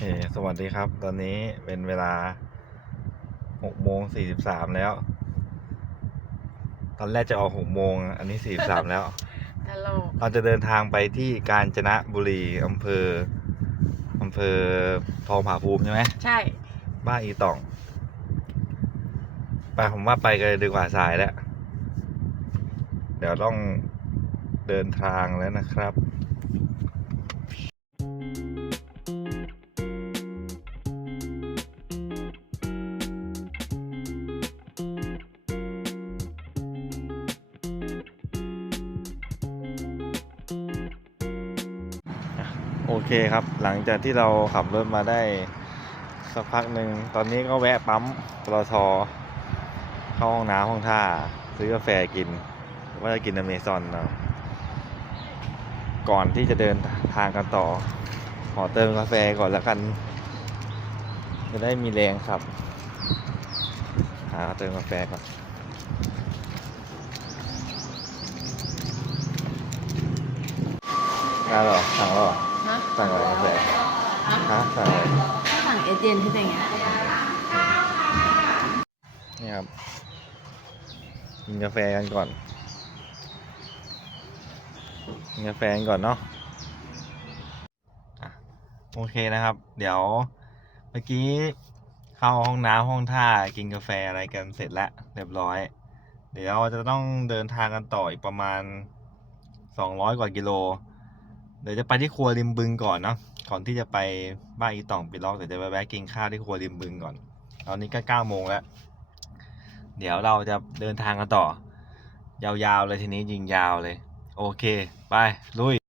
เฮ้สวัสดีครับ ตอนนี้เป็นเวลาหกโมงสี่สิบสามแล้ว ตอนแรกจะออกหกโมง อันนี้สี่สามแล้ว ตลกเราจะเดินทางไปที่กาญจนบุรีอำเภออำเภอทองผาภูมิใช่ไหม ใช่ บ้านอีต่อง ไปผมว่าไปกันเลยดีกว่าสายแล้ว เดี๋ยวต้องเดินทางแล้วนะครับ คครับ หลังจากที่เราขับรถมาได้สักพักหนึ่ง ตอนนี้ก็แวะปั๊มปตทเข้าห้องน้ำห้องท่า ซื้อกาแฟกิน ว่าจะกินอเมซอนเนาะก่อนที่จะเดินทางกันต่อ ขอเติมกาแฟก่อนแล้วกัน จะได้มีแรงครับ หาเติมกาแฟก่อนได้หรอสั่งแล้วหรอ สั่งอะไรกาแฟฮะฮะสั่งอะไรสั่งเอเจนที่เป็นไงนี่ครับกินกาแฟกันก่อนกินกาแฟกันก่อนเนาะอะโอเคนะครับ เดี๋ยวเมื่อกี้เข้าห้องน้ำห้องท่ากินกาแฟอะไรกันเสร็จแล้วเรียบร้อย เดี๋ยวเราจะต้องเดินทางกันต่ออีกประมาณสองร้อยกว่ากิโล เดี๋ยวจะไปที่ครัวริมบึงก่อนเนาะก่อนที่จะไปบ้านอีต่องปิล็อกเดี๋ยวจะไปแวะกินข้าวที่ครัวริมบึงก่อน ตอนนี้ก็เก้าโมงแล้ว เดี๋ยวเราจะเดินทางกันต่อ ยาวๆเลยทีนี้ยิงยาวเลย โอเค ไปลุย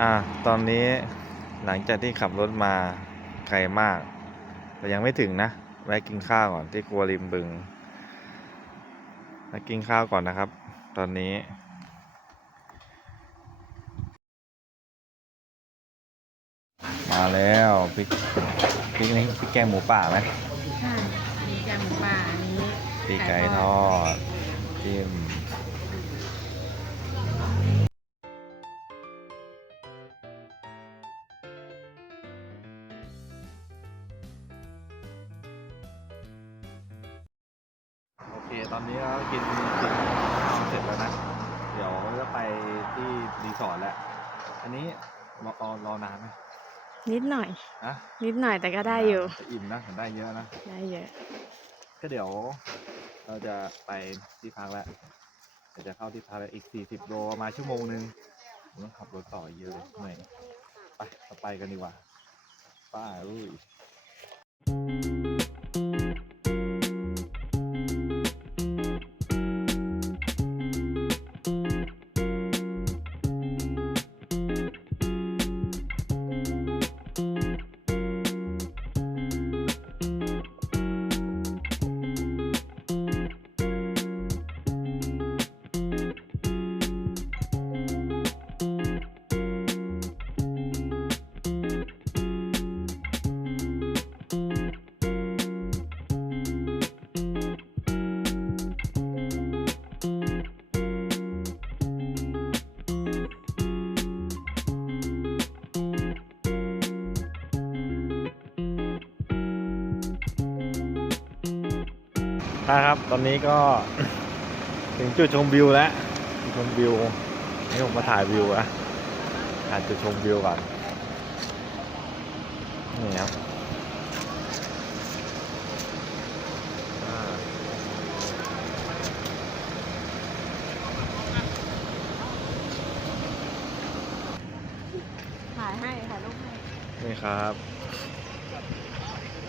อ่าตอนนี้หลังจากที่ขับรถมาไกลมากแต่ยังไม่ถึงนะแวะกินข้าวก่อนที่ครัวริมบึงแวะกินข้าวก่อนนะครับ ตอนนี้มาแล้วพริกพริกนี่พริกแกงหมูป่าไหมใช่มีแกงหมูป่าอันนี้ปีกไก่ทอดจิ้ม ตอนนี้เรากินกินข้าวเสร็จแล้วนะ เดี๋ยวจะไปที่รีสอร์ทแล้ว อันนี้รอรอรอนานไหมนิดหน่อย นะนิดหน่อยแต่ก็ได้อยู่แต่อิ่มนะผมได้เยอะนะ ได้เยอะ ก็เดี๋ยวเราจะไปที่พักแล้วเดี๋ยวจะเข้าที่พักแล้วอีก 40 โลประมาณชั่วโมงนึงผมต้องขับรถต่อเยอะเลยเหนื่อยไปเราไปกันดีกว่าไป้าอุ้ย นะครับ ตอนนี้ก็ ถึงจุดชมวิวแล้วชมวิวนี่ผมมาถ่ายวิวอะถ่ายจุดชมวิวก่อนนี่ครับถ่ายให้ถ่ายรูปให้นี่ครับ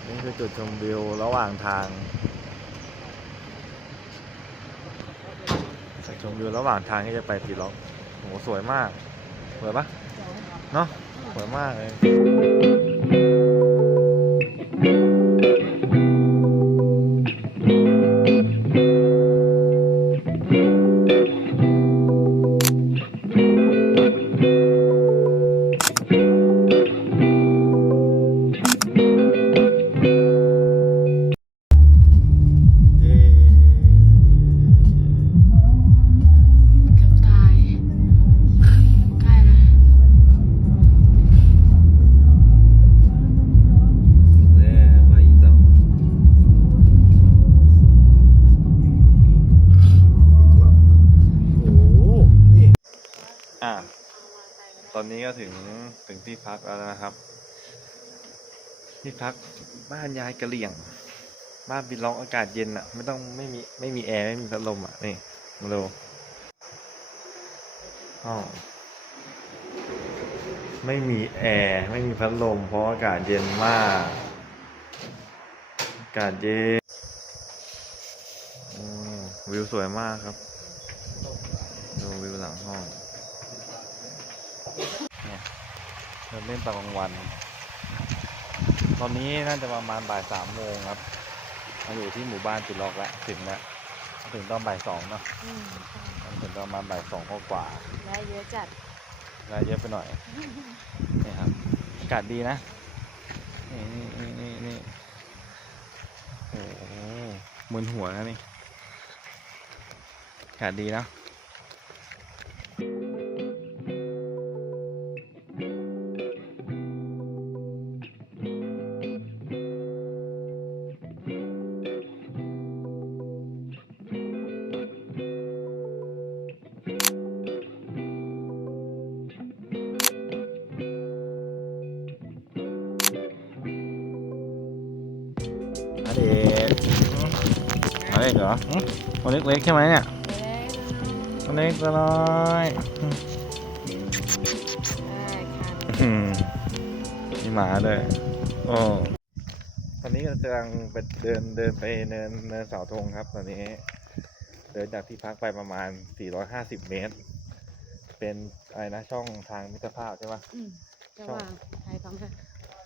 นี่คือจุดชมวิวระหว่างทางจุด ชมวิวระหว่างทางที่จะไปปีล็อกโหสวยมาก สวยปะเนาะสวยมากเลย นี้ก็ถึงถึงที่พักแล้วนะครับ ที่พักบ้านยายกระเหลี่ยง บ้านบินล็อกอากาศเย็นอะ ไม่ต้องไม่มีไม่มีแอร์ไม่มีพัดลมอะนี่มาดูห้องไม่มีแอร์ไม่มีพัดลม เพราะอากาศเย็นมากอากาศเย็นวิวสวยมากครับ ดูวิวหลังห้องเนี่ย เดินเล่นตอนกลางวัน ตอนนี้น่าจะประมาณบ่ายสามโมงครับมาอยู่ที่หมู่บ้านจุดล็อกแล้วถึงแล้วถึงตอนบ่ายสองเนาะอืมถึงประมาณบ่ายสองกว่าได้เยอะจัดๆเวลาเยอะไปหน่อยนี่ครับอากาศดีนะนี่นี่นี่นี่นี่โอ้โหมึนหัวนะนี่อากาศดีนะ อาเด็กเหรอหึตัวเล็กๆใช่ไหมเนี่ยตัวเล็กตัวน้อยอืมอืมมีหมาด้วยโอ้ตอนนี้กำลังไปเดินเดินไปเนินเนินเสาธงครับ ตอนนี้ เดินจากที่พักไปประมาณ 450 เมตร เป็นอะไรนะช่องทางมิตรภาพใช่ปะอืมระหว่างไทยพม่า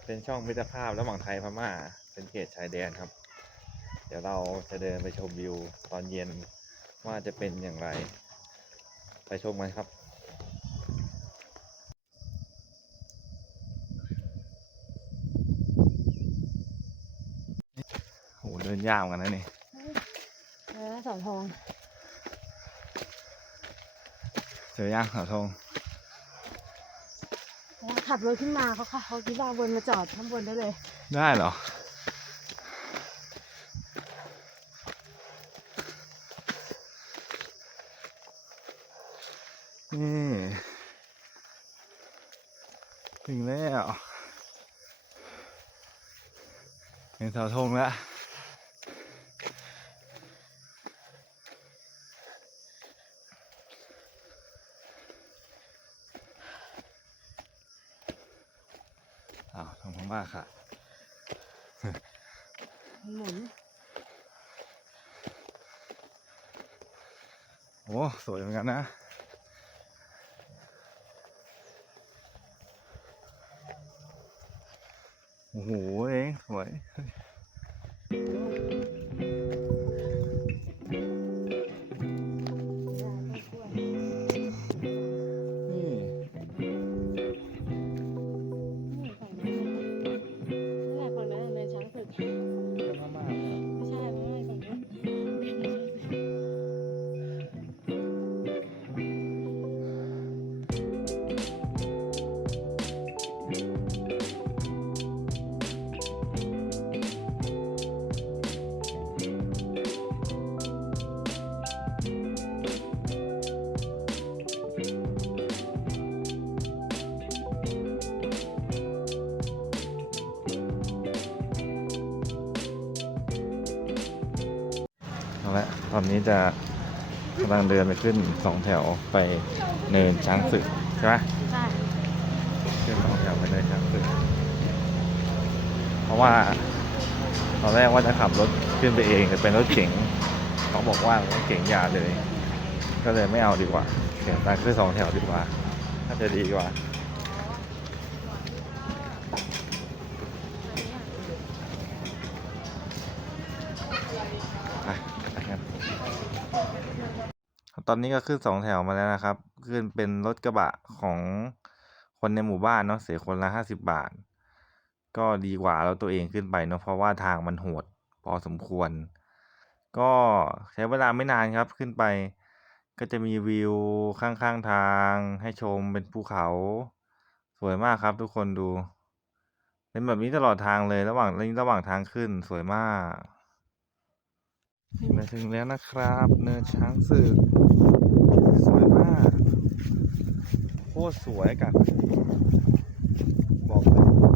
เป็นช่องมิตรภาพระหว่างไทยพม่า เป็นเขตชายแดนครับเดี๋ยวเราจะเดินไปชมวิวตอนเย็นว่าจะเป็นอย่างไร ไปชมกันครับโหเดินยากเหมือนกันนะนี่เออเสาทองเจอย่างเสาธงขับรถขึ้นมาเขาค่ะเขาคิดว่าวนมาจอดข้างบนได้เลย ได้เหรอ นี่ถึงแล้วเห็นเสาธงแล้วอ้าวทำของบ้าค่ะหมุนโอ้สวยเหมือนกันนะ โอ้โหเองสวย ตอนนี้จะกำลังเดินไปขึ้นสองแถวไปเนินช้างศึกใช่ไหมใช่ขึ้นสองแถวไปเนินช้างศึก เพราะว่าตอนแรกว่าจะขับรถขึ้นไปเองแต่เป็นรถเก๋งเขาบอกว่ารถเก๋งยาเลย ก็เลยไม่เอาดีกว่าเดี๋ยวตั้งขึ้นสองแถวดีกว่าน่าจะดีกว่า ไปไปครับต อนนี้ก็ขึ้นสองแถวมาแล้วนะครับ ขึ้นเป็นรถกระบะของคนในหมู่บ้านเนาะเสียคนละห้าสิบบาท ก็ดีกว่าเราตัวเองขึ้นไปเนาะเพราะว่าทางมันโหดพอสมควร ก็ใช้เวลาไม่นานครับขึ้นไป ก็จะมีวิวข้างๆทางให้ชมเป็นภูเขา สวยมากครับทุกคนดูเป็นแบบนี้ตลอดทางเลยระหว่างระหว่างทางขึ้นสวยมากมาถึงแล้วนะครับ เนินช้างศึก สวยมาก โคตรสวยกับบอกเลย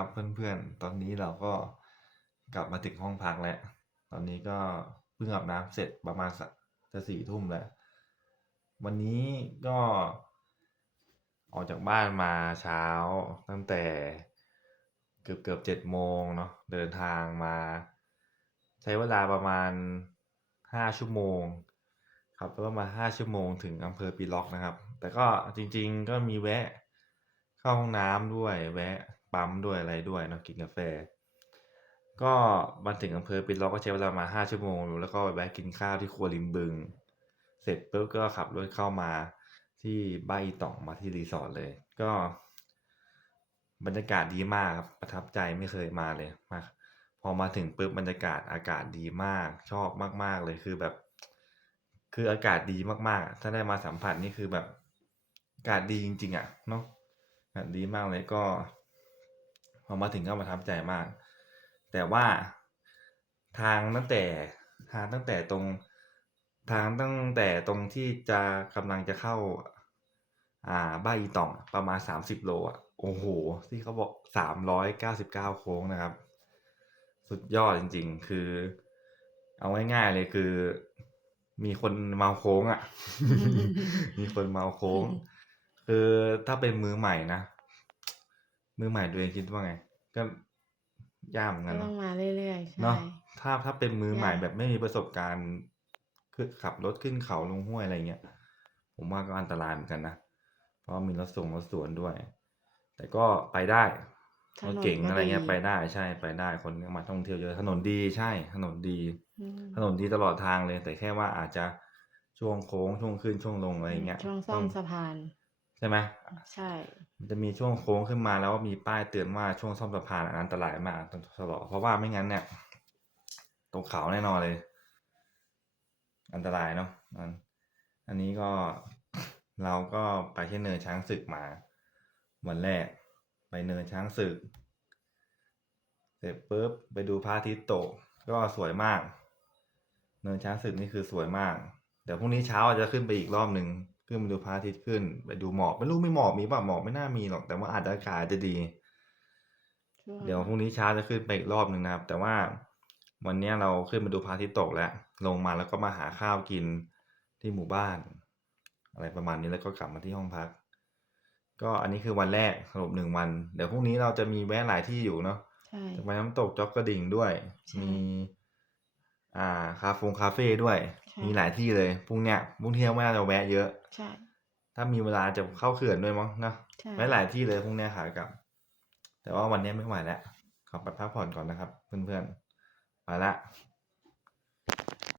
เครับเพื่อนๆ ตอนนี้เราก็กลับมาถึงห้องพักแล้ว ตอนนี้ก็เพิ่งอาบน้ำเสร็จประมาณสักจะสี่ทุ่มแล้ว วันนี้ก็ออกจากบ้านมาเช้าตั้งแต่เกือบเกือบเจ็ดโมงเนาะเดินทางมา ใช้เวลาประมาณห้าชั่วโมง ครับแล้วมาห้าชั่วโมงถึงอำเภอปีล็อกนะครับ แต่ก็จริงๆก็มีแวะเข้าห้องน้ำด้วยแวะ ปั๊มด้วยอะไรด้วยเนาะกินกาแฟ ก็มาถึงอำเภอปิดล็อกก็ใช้เวลามาห้าชั่วโมง แล้วก็แวะกินข้าวที่ครัวริมบึง เสร็จปุ๊บก็ขับรถเข้ามาที่บ้านอีต่องมาที่รีสอร์ทเลย ก็บรรยากาศดีมากครับประทับใจไม่เคยมาเลยมาพอมาถึงปุ๊บบรรยากาศอากาศดีมาก ชอบมาก ๆ เลยคือแบบ คืออากาศดีมากๆ ถ้าได้มาสัมผัสนี่คือแบบอากาศดีจริง ๆ อะเนาะอากาศดีมากเลยก็ พอมาถึงก็ประทับใจมาก แต่ว่าทางตั้งแต่ทางตั้งแต่ตรงทางตั้งแต่ตรงที่จะกำลังจะเข้า อ่าบ้านอีต่องประมาณสามสิบโลอะโอ้โห ที่เขาบอกสามร้อยเก้าสิบเก้าโค้งนะครับ สุดยอดจริง ๆ คือ เอาง่ายๆเลยคือ มีคนเมาโค้งอะ มีคนเมาโค้ง คือถ้าเป็นมือใหม่นะ มือใหม่ตัวเองคิดว่าไง ก็ยากเหมือนก็กันต้อเนาะงมาเรื่อยๆใช่ เนาะถ้าถ้าเป็นมือใหม่ยาก แบบไม่มีประสบการณ์คือขับรถขึ้นเขาลงห้วยอะไรเงี้ยผมว่าก็อันตรายเหมือนกันนะเพราะมีรถส่งรถสวนด้วย แต่ก็ไปได้รถเก่งอะไรเงี้ยไปได้ใช่ไปได้คนก็มาท่องเที่ยวเยอะถนนดีใช่ ถนนดี อืม ถนนดีตลอดทางเลย แต่แค่ว่าอาจจะช่วงโค้งช่วงขึ้นช่วงลงอะไรเงี้ยช่วงซ่อต้มองสะพาน ใช่ไหมใช่ มันจะมีช่วงโค้งขึ้นมาแล้วมีป้ายเตือนว่าช่วงซ่อมสะพานอันตรายมากต้องชะลอเพราะว่าไม่งั้นเนี่ยตกเขาแน่นอนเลย อันตรายเนาะอันอันนี้ก็เราก็ไปที่เนินช้างศึกมา วันแรก ไปเนินช้างศึก เสร็จปุ๊บไปดูพระอาทิตย์ตก ก็สวยมาก เนินช้างศึกนี่คือสวยมาก เดี๋ยวพรุ่งนี้เช้าอาจจะขึ้นไปอีกรอบหนึ่ง ขึ้นไปดูพระอาทิตย์ขึ้น ไปดูหมอกไม่รู้มีหมอกมีเปล่าหมอกไม่น่ามีหรอก แต่ว่าอาจจะอากาศอาจจะดีช่วงเดี๋ยวพรุ่งนี้เช้าจะขึ้นไปอีกรอบหนึ่งนะครับ แต่ว่าวันเนี้ยเราขึ้นมาดูพระอาทิตย์ตกแล้ว ลงมาแล้วก็มาหาข้าวกินที่หมู่บ้าน อะไรประมาณนี้แล้วก็กลับมาที่ห้องพัก ก็อันนี้คือวันแรกสรุปหนึ่งวัน เดี๋ยวพรุ่งนี้เราจะมีแวะหลายที่อยู่เนาะใช่จะไปน้ำตกจอกกระดิ่งด้วยใช่มี อ่าคาเฟงคาเฟ่ด้วย ใช่ มีหลายที่เลยพรุ่งเนี้ยพรุ่งเที่ยวไม่น่าจะแวะเยอะ ใช่ถ้ามีเวลาจะเข้าเขื่อนด้วยมั้งนะใช่แวะหลายที่เลยพรุ่งเนี้ยขากลับ แต่ว่าวันเนี้ยไม่ไหวแล้วขอไปพักผ่อนก่อนนะครับ เพื่อนๆไปละ